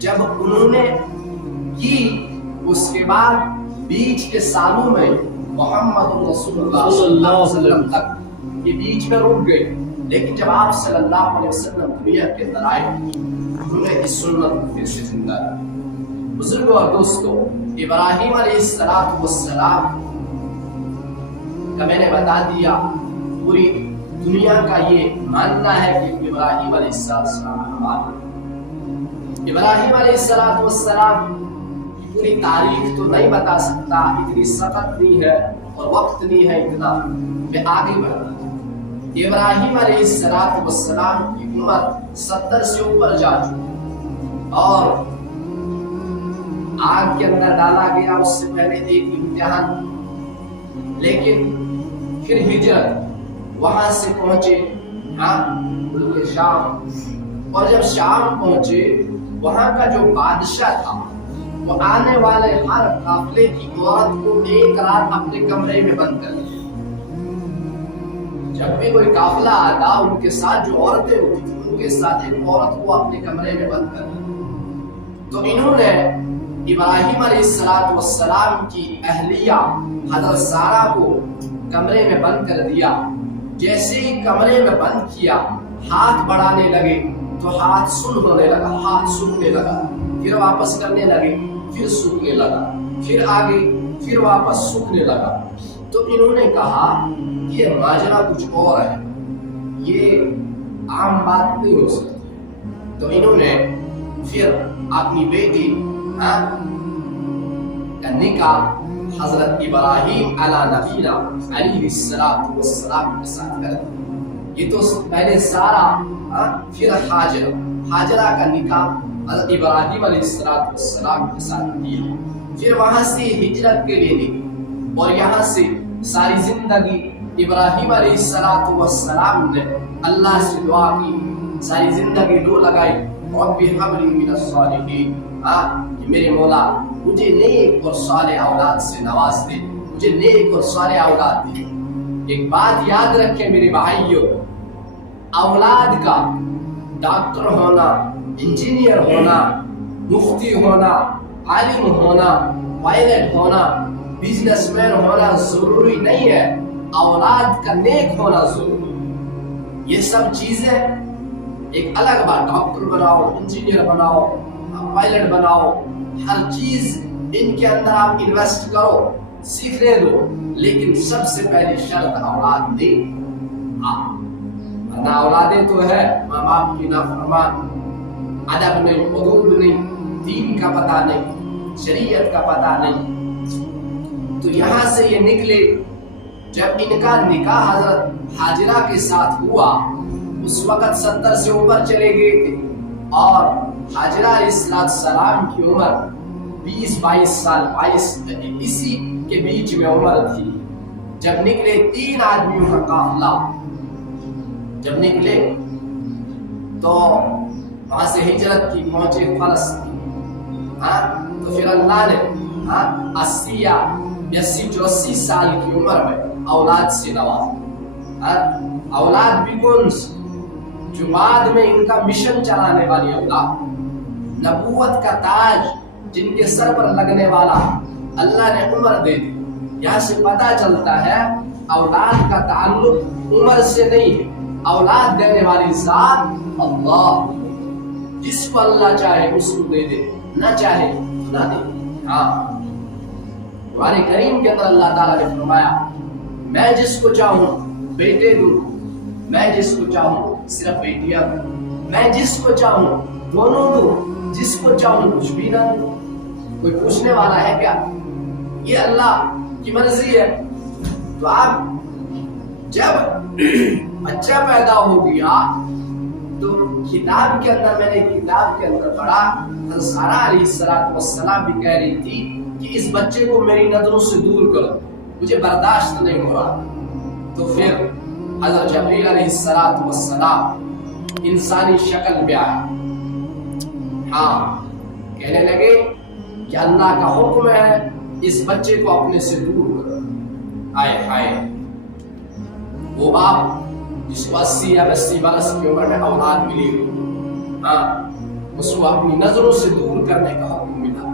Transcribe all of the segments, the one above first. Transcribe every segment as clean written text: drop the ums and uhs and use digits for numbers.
جب انہوں نے کی اس کے بعد بیچ کے سالوں میں محمد رسول اللہ صلی اللہ علیہ وسلم تک یہ بیچ میں رک گئے، لیکن جب آپ صلی اللہ علیہ وسلم دنیا کے اندر آئے انہوں نے اس سنت کو پھر سے زندہ کیا۔ بزرگوں اور دوستوں، ابراہیم علیہ السلام کا میں نے بتا دیا، پوری دنیا کا یہ ماننا ہے کہ ابراہیم علیہ السلام ابراہیم علیہ السلام کی پوری تاریخ تو نہیں بتا سکتا، اتنی سخت نہیں ہے اور وقت نہیں ہے اتنا کہ آگے بڑھنا۔ ابراہیم علیہ السلام کی عمر 70 سے اوپر جا چکی اور آگ کے اندر ڈالا گیا اس سے پہلے ایک امتحان، لیکن پھر ہجرت، وہاں سے پہنچے ملک شام، اور جب شام پہنچے وہاں کا جو بادشاہ تھا وہ آنے والے ہر قافلے کی عورت کو ایک رات اپنے کمرے میں بند کر دیا۔ جب بھی کوئی قافلہ آتا ان کے ساتھ جو عورتیں ہوتی تھیں ان کے ساتھ ایک عورت کو اپنے کمرے میں بند کر دیا۔ تو انہوں نے ابراہیم علیہ السلام کی اہلیہ حضرت سارہ کو کمرے میں بند کر دیا۔ جیسے ہی کمرے میں بند کیا ہاتھ بڑھانے لگے تو ہاتھ سن ہونے لگا، ہاتھ سوکھنے لگا، پھر واپس کرنے لگے، پھر سوکھنے لگا، پھر آگے، پھر واپس سوکھنے لگا۔ تو انہوں نے کہا یہ ماجرا کچھ اور ہے، یہ عام بات نہیں ہو سکتی۔ تو انہوں نے پھر اپنی بیٹی کا نکاح حضرت ابراہیم علیہ نبینا علیہ السلام کے ساتھ کر دیا۔ یہ تو پہلے سارا، پھر حاجرہ کا نکاح حضرت ابراہیم علیہ السلام کے ساتھ کیا۔ پھر وہاں سے ہجرت کے لیے نکلی اور یہاں سے ساری زندگی ابراہیم علیہ السلام نے اللہ سے دعا کی، ساری زندگی رو لگائی، رب هب لي من الصالحین، کہ میرے مولا مجھے نیک اور صالح اولاد سے نواز دے، مجھے نیک اور صالح اولاد دے۔ ایک بات یاد رکھیں میرے بھائیوں، اولاد کا ڈاکٹر ہونا، انجینئر ہونا، مفتی ہونا، عالم ہونا، پائلٹ ہونا، بزنس مین ہونا ضروری نہیں ہے، اولاد کا نیک ہونا ضروری۔ یہ سب چیزیں ایک الگ بات، ڈاکٹر بناؤ، انجینئر بناؤ، پائلٹ بناؤ، ہر چیز ان کے اندر آپ انویسٹ کرو، سیکھنے دو، لیکن سب سے پہلی شرط اولاد دے۔ ورنہ اولادیں تو ہے ماں باپ کی نافرمان، ادب نہیں، حدود نہیں، دین کا پتہ نہیں، شریعت کا پتہ نہیں۔ تو یہاں سے یہ نکلے، جب ان کا نکاح حضرت حاجرہ کے ساتھ ہوا اس وقت 70 سے اوپر چلے گئے تھے، اور حاجرہ علیہ السلام کی عمر 20-22 سال، 22 اسی کے بیچ میں عمر تھی۔ جب نکلے 3 آدمیوں کا قافلہ، جب نکلے تو وہاں سے ہجرت کی، پہنچے فلسطین۔ تو پھر اللہ نے 80 سال کی عمر میں اولاد سے نوازا۔ اولاد بھی کون سی؟ جو بعد میں ان کا مشن چلانے والی اولاد، نبوت کا تاج جن کے سر پر لگنے والا اللہ نے عمر دے دی۔ یہاں سے پتہ چلتا ہے اولاد کا تعلق عمر سے نہیں ہے، اولاد دینے والی ذات اللہ، جس کو اللہ چاہے اس کو دے دے، نہ چاہے نہ دے۔ قرآن کریم کے اندر اللہ تعالیٰ نے فرمایا میں جس کو چاہوں بیٹے دوں، میں جس کو چاہوں صرف بیٹیاں دوں، میں جس کو چاہوں دونوں دوں، جس کو چاہوں کچھ بھی نہ دوں۔ کوئی پوچھنے والا ہے کیا؟ یہ اللہ کی مرضی ہے۔ تو آپ جب بچہ پیدا ہو گیا تو کتاب کے اندر، میں نے کتاب کے اندر پڑھا، حضرت سارہ علیہ السلام بھی کہہ رہی تھی کہ اس بچے کو میری نظروں سے دور کرو، مجھے برداشت نہیں ہو رہا۔ تو پھر حضرت جبریل علیہ السلام انسانی شکل میں آئے، کہنے لگے کہ اللہ کا حکم ہے اس بچے کو اپنے سے دور کرو۔ آئے وہ باپ جس کو 80 یا 80 برس کی عمر میں اولاد ملی ہو، اس کو اپنی نظروں سے دور کرنے کا حکم ملا.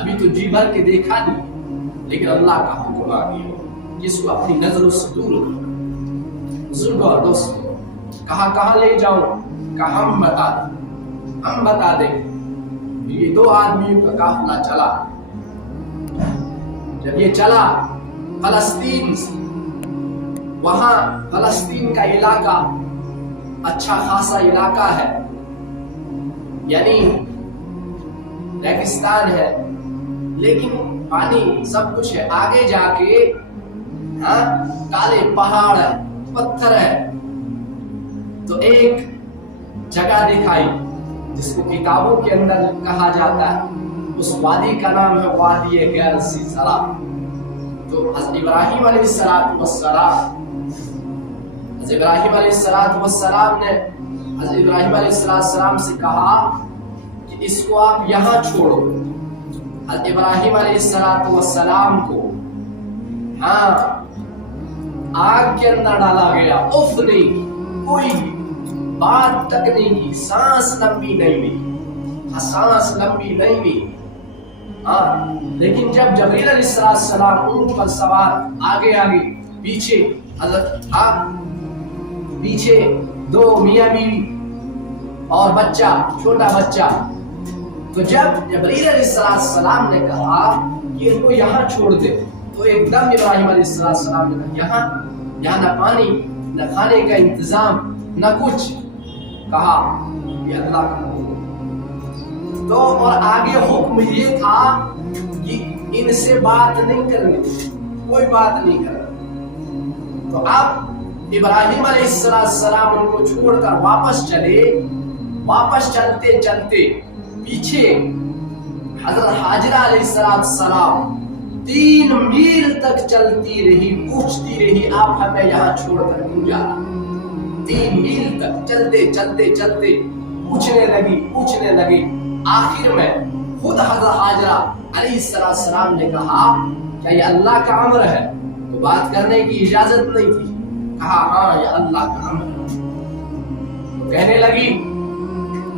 ابھی تو جی بھر کے دیکھا نہیں، لیکن اللہ کا حکم آ گیا کہ اس کو اپنی نظروں سے دور کرو. بزرگوں اور دوستوں، کہاں لے جاؤں؟ کہا ہم بتا دیں. یہ دو آدمیوں کا قافلہ چلا. جب یہ چلا فلسطین سے، وہاں فلسطین کا علاقہ اچھا خاصا علاقہ ہے، یعنی ریگستان ہے، لیکن پانی سب کچھ ہے. آگے جا کے کالے پہاڑ ہے، پتھر ہے. تو ایک جگہ دکھائی جس کو کتابوں کے اندر کہا جاتا ہے، اس وادی کا نام ہے وادی غیر ذی زرع. تو حضرت ابراہیم علیہ السلام نے حضرت ابراہیم علیہ السلام سے کہا کہ اس کو آپ یہاں چھوڑو. حضرت ابراہیم علیہ السلام کو آگ کے اندر ڈالا گیا. اف نہیں کی، کوئی بات تک نہیں کی، سانس لمبی نہیں ہوئی، سانس لمبی نہیں ہوئی. لیکن جب جبریل علیہ السلام ان پر سوار آگے پیچھے حضرت پیچھے دو میاں بیوی اور بچہ، چھوٹا بچہ. تو جب جبریل علیہ السلام نے کہا کہ ان کو یہاں چھوڑ دے، تو ایک دم ابراہیم علیہ السلام نے کہا یہاں نہ پانی نہ کھانے کا انتظام نہ کچھ. کہا یہ اللہ کا حکم. تو اور آگے حکم یہ تھا کہ ان سے بات نہیں کرنی، کوئی بات نہیں کرنی. تو اب ابراہیم علیہ السلام ان کو چھوڑ کر واپس چلے. واپس چلتے چلتے پیچھے حضرت حاجرہ علیہ السلام 3 میل تک چلتی رہی، پوچھتی رہی آپ ہمیں یہاں چھوڑ کر کیوں جا رہا. 3 میل تک چلتے پوچھنے لگی. آخر میں خود حضرت حاجرہ علیہ السلام نے کہا کیا یہ اللہ کا امر ہے؟ تو بات کرنے کی اجازت نہیں تھی. کہا ہاں یہ اللہ کا امر ہے. تو کہنے لگی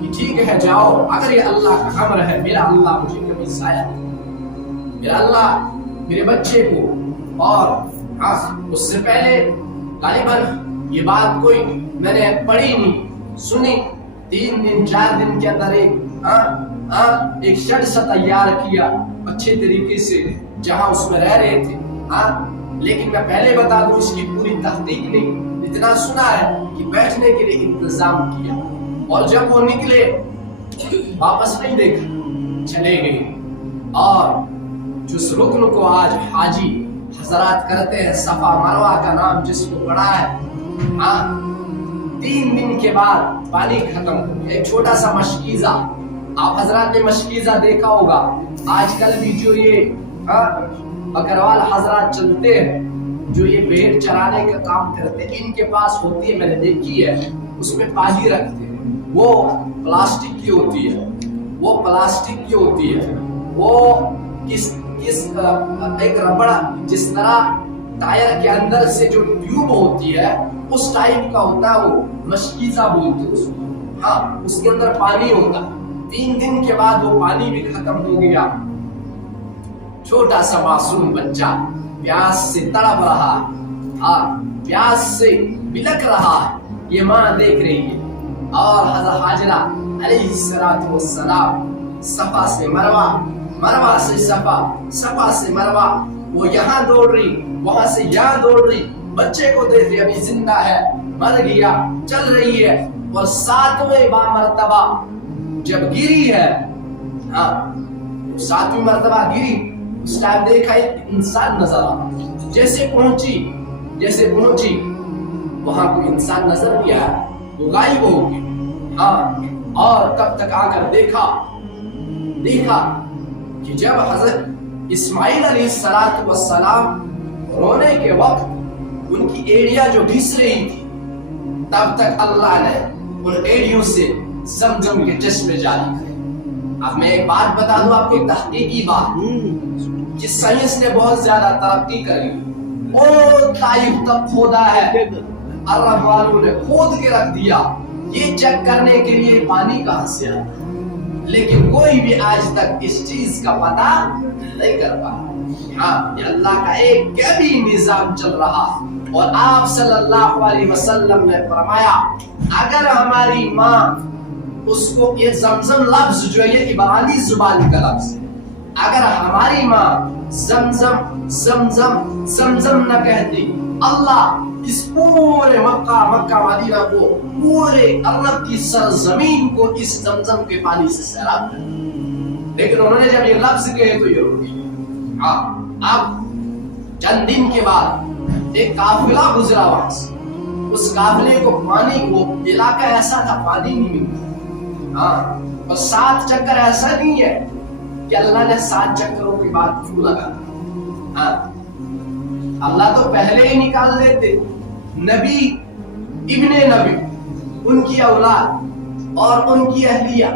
کہ ٹھیک ہے جاؤ، اگر یہ اللہ کا امر ہے، میرا اللہ مجھے کبھی ضائع نہیں، میرا اللہ میرے بچے کو. اور اس سے پہلے غالباً یہ بات کوئی میں نے پڑھی نہیں، سنی. 3 دن 4 دن کے اندر ایک شیڈ سا تیار کیا اچھے طریقے سے جہاں اس میں رہ رہے تھے. لیکن میں پہلے بتا دوں اس کی پوری تحقیق نہیں، اتنا سنا ہے کہ بیٹھنے کے لیے انتظام کیا. اور جب وہ نکلے واپس نہیں دیکھا، چلے گئے. اور جس رکن کو آج حاجی حضرات کرتے ہیں، صفا مروہ کا نام جس کو پڑا ہے، 3 دن کے بعد پانی ختم ہو گیا. ایک چھوٹا سا مشکیزہ، آپ حضرات نے مشکیزہ دیکھا ہوگا. آج کل بھی جو یہ بکروال حضرات چلتے ہیں، جو یہ بھیڑ چرانے کا کام کرتے ہیں، ان کے پاس ہوتی ہے، میں نے دیکھی ہے، اس میں پانی رکھتے ہیں. وہ پلاسٹک کی ہوتی ہے، وہ کس ایک ربڑ، جس طرح ٹائر کے اندر سے جو ٹیوب ہوتی ہے اس ٹائپ کا ہوتا ہے. وہ مشکیزہ بولتے ہیں اس کو. اس کے اندر پانی ہوتا ہے. 3 دن کے بعد وہ پانی بھی ختم ہو گیا. چھوٹا سا معصوم بچہ پیاس سے تڑپ رہا ہے، پیاس سے بلک رہا ہے. یہ ماں دیکھ رہی ہے. اور حضرت حاجرہ علیہ السلام صفا سے مروہ، مروہ سے صفا، صفا سے مروہ. وہ یہاں دوڑ رہی، وہاں سے یہاں دوڑ رہی. بچے کو دیکھ رہی، ابھی زندہ ہے، مر گیا، چل رہی ہے. اور 7ویں مرتبہ جب گری ہے، 7ویں مرتبہ گری، اس ٹائم دیکھا ایک انسان نظر آ. جیسے پہنچی وہاں کوئی انسان نظر نہیں آیا، وہ غائب ہو گیا. اور تب تک آ کر دیکھا کہ جب حضرت اسماعیل علیہ السلام رونے کے وقت ان کی ایڑیاں جو گھس رہی تھی، تب تک اللہ نے ان ایڑیوں سے زمزم کے چشمے جاری کرے. اب میں ایک بات بتا دوں آپ کو، ایک تحقیقی بات، جس سائنس نے بہت زیادہ ترقی کری. وہ طائف تک کھودا ہے، عرب والوں نے کھود کے رکھ دیا. یہ چیک کرنے کے لیے پانی کہاں سے آیا. لیکن کوئی بھی آج تک اس چیز کا پتہ نہیں کر پایا. ہاں، یہ اللہ کا ایک غیبی نظام چل رہا. اور آپ صلی اللہ علیہ وسلم نے فرمایا اگر ہماری ماں اس کو یہ زمزم لفظ جو ہے یہ عبرانی زبان کا لفظ ہے، اگر ہماری ماں زمزم زمزم زمزم نہ کہتی، اللہ اس پورے مکہ مدینہ کو، پورے عرب کی سرزمین کو اس زمزم کے پانی سے سیراب کر. لیکن انہوں نے جب یہ لفظ کہے تو یہ رک گئی. اب چند دن کے بعد ایک قافلہ گزرا وہاں سے. اس قافلے کو پانی، وہ علاقہ ایسا تھا پانی نہیں ملتا. اور 7 چکر ایسا نہیں ہے کہ اللہ نے 7 چکروں کے بعد کیوں لگا. اللہ تو پہلے ہی نکال دیتے. نبی، ابن نبی، ان کی اولاد اور ان کی اہلیہ،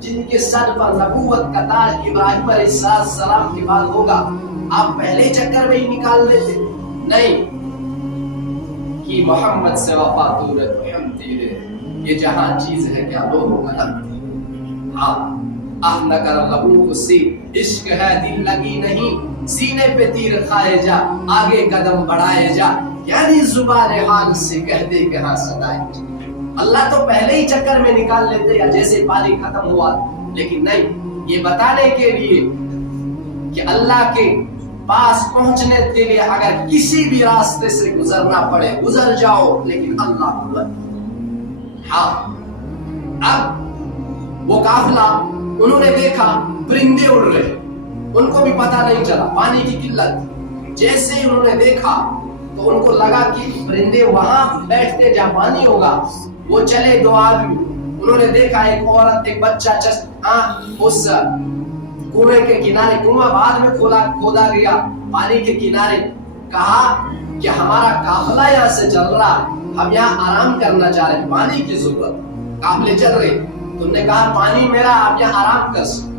جن کے سر پر نبوت کا تاج ابراہیم علیہ السلام کے بعد ہوگا، آپ پہلے چکر میں ہی نکال دیتے. نہیں، کہ محمد سے وفا دور ہے ہم تیرے، یہ جہاں چیز ہے کیا لوگوں کا لگتی. نہ کر لبوں کو سی، عشق ہے دل لگی نہیں، سینے پہ تیر کھائے جا، آگے قدم بڑھائے جا، یعنی زبان حال سے کہہ دے کہ ہاں صدائے جا. اللہ تو پہلے ہی چکر میں نکال لیتے یا جیسے پانی ختم ہوا. لیکن نہیں، یہ بتانے کے لیے کہ اللہ کے پاس پہنچنے کے لیے اگر کسی بھی راستے سے گزرنا پڑے گزر جاؤ، لیکن اللہ کو مت. اب وہ قافلہ انہوں نے دیکھا پرندے اڑ رہے، ان کو بھی پتہ نہیں چلا، پانی کی قلت. جیسے ہی انہوں نے دیکھا تو ان کو لگا کہ پرندے وہاں بیٹھتے جہاں پانی ہوگا. وہ چلے 2 آدمی، انہوں نے دیکھا ایک عورت ایک بچہ اس کنویں کے کنارے، کنواں بعد میں کھودا گیا پانی کے کنارے. کہا کہ ہمارا قافلہ یہاں سے چل رہا، ہم یہاں آرام کرنا چاہ رہے ہیں، پانی کی ضرورت، قافلے چل رہے. تم نے کہا پانی میرا، آپ یہاں آرام کر سکتے.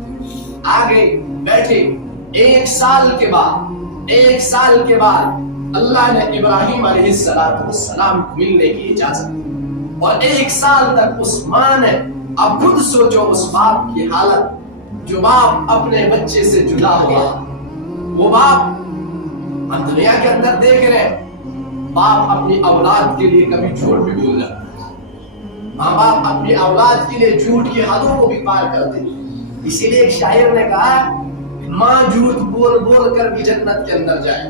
آگے بیٹھے. 1 سال کے بعد اللہ نے ابراہیم علیہ السلام کو ملنے کی اجازت دی. اور 1 سال تک اس ماں نے، اب خود سوچو اس باپ کی حالت، جو باپ اپنے بچے سے جدا ہوا. وہ باپ ہم دنیا کے اندر دیکھ رہے ہیں، باپ اپنی اولاد کے لیے کبھی جھوٹ بھی بول جاتا ہے. ماں باپ اپنی اولاد کے لیے جھوٹ کی حدوں کو بھی پار کرتے. اسی لیے ایک شاعر نے کہا ماں جھوٹ بول بول کر بھی جنت کے اندر جائے.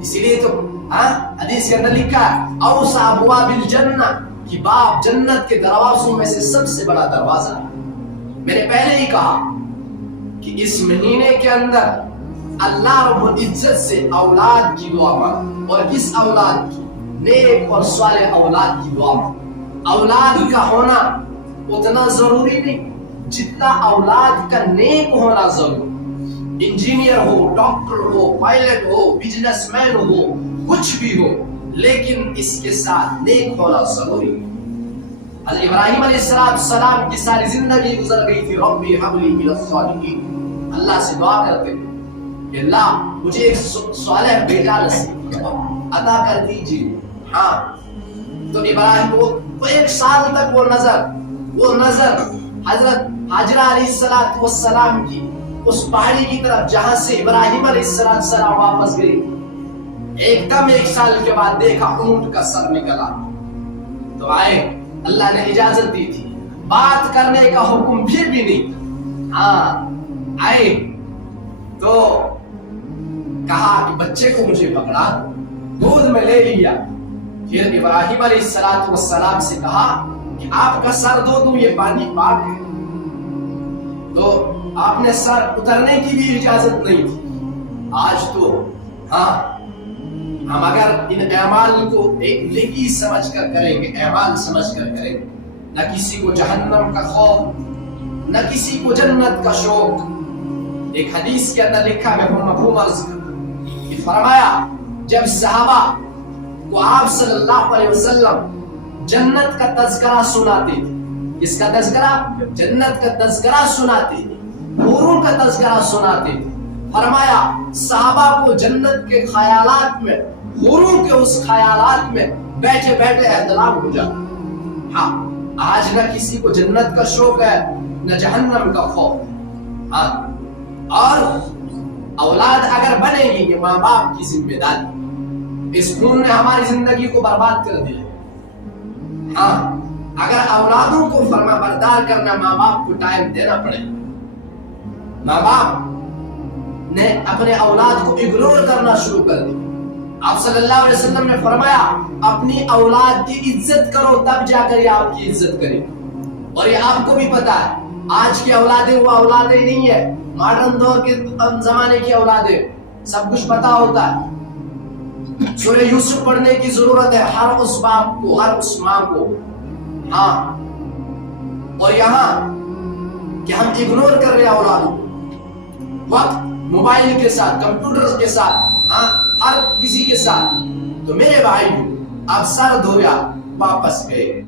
اسی لیے تو حدیث کے اندر لکھا ہے اوسع ابواب الجنہ، کہ باپ جنت کے دروازوں میں سے سب سے بڑا دروازہ ہے. میں نے پہلے ہی کہا کہ اس مہینے کے اندر اللہ رب العزت سے اولاد کی دعا مانگ، اور کس اولاد کی؟ نیک اور صالح اولاد کی دعا مانگ. اولاد کا ہونا اتنا ضروری نہیں جتنا اولاد کا نیک ہونا ضروری. انجینئر ہو، ڈاکٹر ہو، پائلٹ ہو، بزنس مین ہو، کچھ بھی ہو، لیکن اس کے ساتھ نیک ہونا ضروری. حضرت ابراہیم علیہ السلام کی ساری زندگی گزر گئی تھی ربی ہب لی من الصالحین، اللہ سے دعا کرتے کہ اللہ مجھے ایک صالح بیٹا نصیب عطا کر دیجیے. تو ابراہیم کو 1 سال تک وہ نظر حضرت حاجرہ علیہ السلام کی اس پہاڑی کی طرف جہاں سے ابراہیم علیہ السلام واپس گئے. ایک دم 1 سال کے بعد دیکھا اونٹ کا سر نکلا. تو آئے، اللہ نے اجازت دی تھی، بات کرنے کا حکم پھر بھی نہیں. آئے تو کہا کہ بچے کو مجھے پکڑا، گود میں لے لیا. پھر ابراہیم علیہ السلام سے کہا کہ آپ کا سر دو دوں، یہ پانی پاک ہے. تو آپ نے سر اترنے کی بھی اجازت نہیں تھی. آج تو ہم اگر ان اعمال کو ایک نیکی سمجھ کر کریں گے، اعمال سمجھ کر کریں گے، نہ کسی کو جہنم کا خوف، نہ کسی کو جنت کا شوق. ایک حدیث کے اندر لکھا ہے، مفہوم عرض کہ فرمایا جب صحابہ کو آپ صلی اللہ علیہ وسلم جنت کا تذکرہ سناتے تھے، اس کا تذکرہ، جنت کا تذکرہ سناتے تھے، حوروں کا تذکرہ سناتے تھے، فرمایا صحابہ کو جنت کے خیالات میں، حوروں کے اس خیالات میں بیٹھے بیٹھے احتلام ہو جاتا. آج نہ کسی کو جنت کا شوق ہے نہ جہنم کا خوف. ہاں، اور اولاد اگر بنے گی یہ ماں باپ کی ذمہ داری. اس خون نے ہماری زندگی کو برباد کر دیا. ہاں، اگر اولادوں کو فرما بردار کرنا ماں باپ کو ٹائم دینا پڑے. ماں باپ نے اپنے اولاد کو اگنور کرنا شروع کر دیا. آپ صلی اللہ علیہ وسلم نے فرمایا اپنی اولاد کی عزت کرو تب جا کر یہ آپ کی عزت کرے. اور یہ آپ کو بھی پتا ہے آج کی اولادیں وہ اولادیں نہیں ہے ماڈرن دور کے زمانے کی اولادیں. سب کچھ پتا ہوتا ہے. سورہ یوسف پڑھنے کی ضرورت ہے ہر اس باپ کو، ہر اس ماں کو. ہاں، اور یہاں کہ ہم اگنور کر رہے ہیں اولادوں کو. وقت موبائل کے ساتھ، کمپیوٹر کے ساتھ، ہاں ہر کسی کے ساتھ. تو میرے بھائی اب سر دھویا واپس گئے.